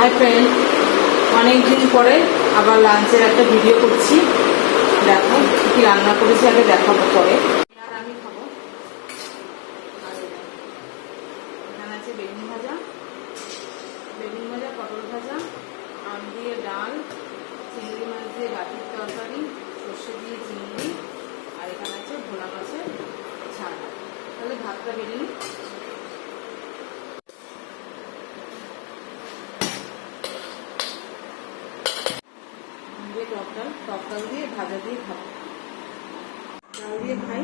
Hi friend, অনেকদিন পরে আবার লাঞ্চের একটা ভিডিও করছি। দেখো কি রান্না করেছি, আগে দেখাবো পরে। আর আমি খাবো। আর এখানে আছে বেগুন ভাজা, পটল ভাজা, আম দিয়ে ডাল, চিংড়ি মাছ দিয়ে বাটির তরকারি, সর্ষে দিয়ে চিংড়ি, আর এখানে আছে ভোলা মাছের ঝাল। তাহলে ভাতটা বেরিয়ে নিই। টক ডাল দিয়ে ভাজা দিয়ে খাবো। ডাল দিয়ে খাই।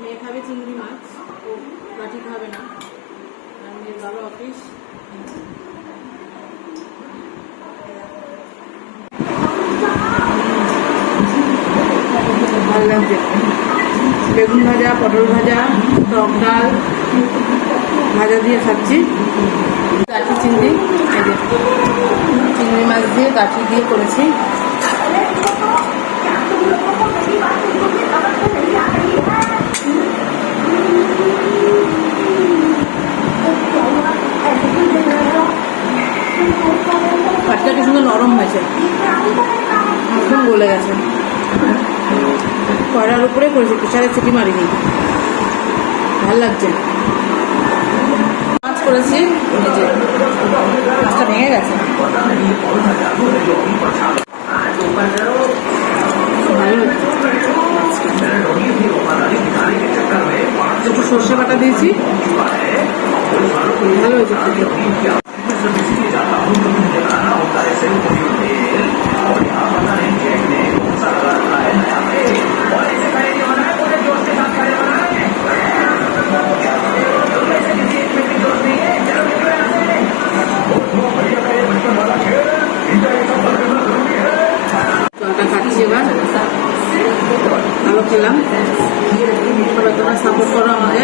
মেয়ে খাবে চিংড়ি মাছ, ও বাটি খাবে না। আর মেয়ের বাবা অফিস। ভালো লাগছে। বেগুন ভাজা, পটল ভাজা, টক ডাল ভাজা দিয়ে খাচ্ছি। কাঠি চিংড়ি, এই যে চিংড়ি মাছ দিয়ে কাঠি দিয়ে করেছি। কাঠটা কি সুন্দর নরম হয়েছে, একদম গলে গেছে। কড়ার উপরে করেছি, প্রেসারে সিটি মারিনি। ভাল লাগছে। মাছ করেছি, মাছটা ভেঙে গেছে। ভালো একটু সর্ষে বাটা দিয়েছি, ভালো হয়েছে। জলটা খাচ্ছি এবার। ভালো খেলাম। সবাই তোমরা সাপোর্ট করো আমাকে।